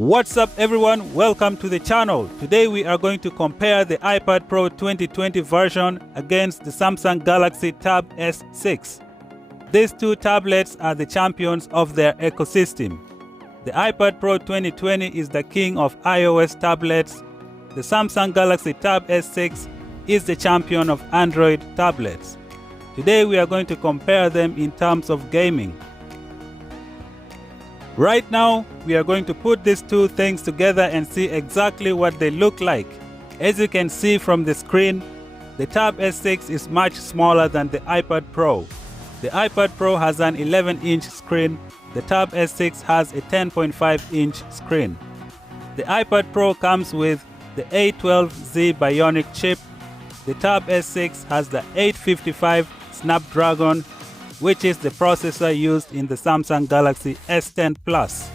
What's up everyone, welcome to the channel. Today we are going to compare the iPad Pro 2020 version against the Samsung Galaxy Tab S6. These two tablets are the champions of their ecosystem. The iPad Pro 2020 is the king of iOS tablets. The Samsung Galaxy Tab S6 is the champion of Android tablets. Today we are going to compare them in terms of gaming. Right now, we are going to put these two things together and see exactly what they look like. As you can see from the screen, the Tab S6 is much smaller than the iPad Pro. The iPad Pro has an 11-inch screen. The Tab S6 has a 10.5-inch screen. The iPad Pro comes with the A12Z bionic chip. The Tab S6 has the 855 Snapdragon, which is the processor used in the Samsung Galaxy S10 Plus.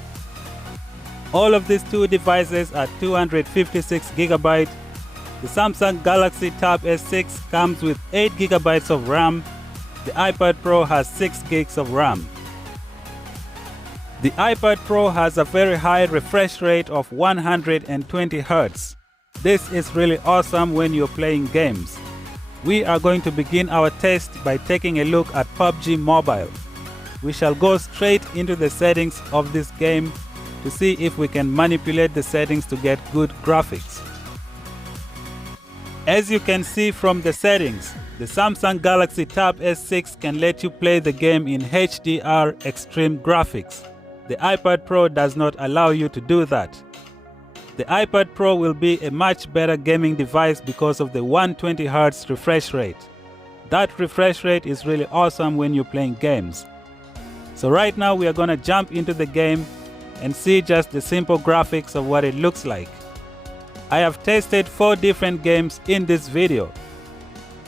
All of these two devices are 256GB. The Samsung Galaxy Tab S6 comes with 8GB of RAM. The iPad Pro has 6GB of RAM. The iPad Pro has a very high refresh rate of 120Hz. This is really awesome when you're playing games. We are going to begin our test by taking a look at PUBG Mobile. We shall go straight into the settings of this game to see if we can manipulate the settings to get good graphics. As you can see from the settings, the Samsung Galaxy Tab S6 can let you play the game in HDR extreme graphics. The iPad Pro does not allow you to do that. The iPad Pro will be a much better gaming device because of the 120Hz refresh rate. That refresh rate is really awesome when you're playing games. So right now we are going to jump into the game and see just the simple graphics of what it looks like. I have tested 4 different games in this video.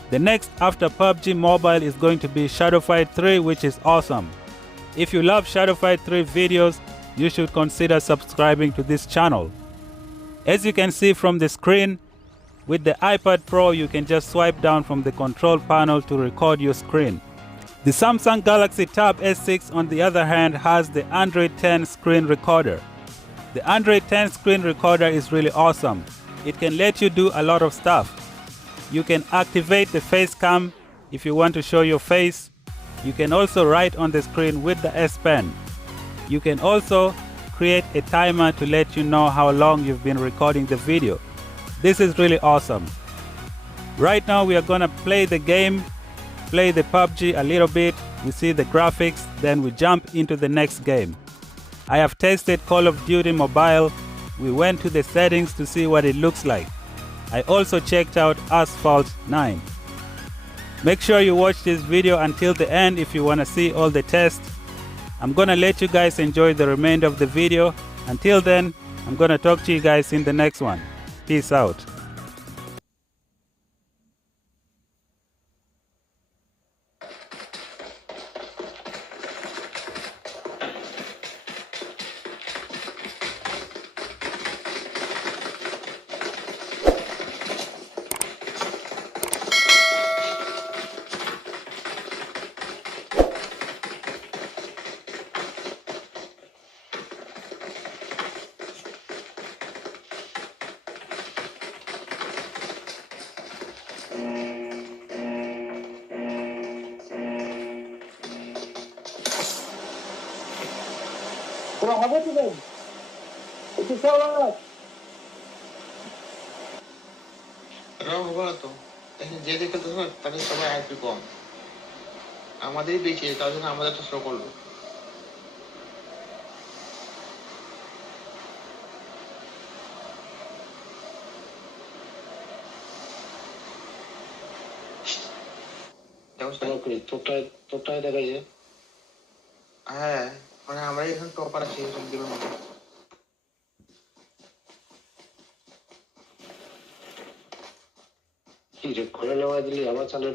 The next after PUBG Mobile is going to be Shadowfight 3, which is awesome. If you love Shadowfight 3 videos, you should consider subscribing to this channel. As you can see from the screen, with the iPad Pro you can just swipe down from the control panel to record your screen. The Samsung Galaxy Tab S6 on the other hand has the Android 10 screen recorder. The Android 10 screen recorder is really awesome. It can let you do a lot of stuff. You can activate the face cam if you want to show your face. You can also write on the screen with the S Pen. You can also create a timer to let you know how long you've been recording the video. This is really awesome. Right now we are gonna play the game, play the PUBG a little bit, we see the graphics, then we jump into the next game. I have tested Call of Duty Mobile. We went to the settings to see what it looks like. I also checked out Asphalt 9. Make sure you watch this video until the end if you wanna see all the tests. I'm gonna let you guys enjoy the remainder of the video. Until then, I'm gonna talk to you guys in the next one. Peace out. Bro, how much is it? It's so much. Round বলো তো দেখেন যে দেখে তো তাদের সবাই IP কম আমাদেরই বেশি তার জন্য আমাদের তো শো করলো তোরটাই দেখা যায় হ্যাঁ মানে আমরা এখানে টপার আছি সব দিনের মতো কি রে খোলা নেওয়া দিলি আমার চালের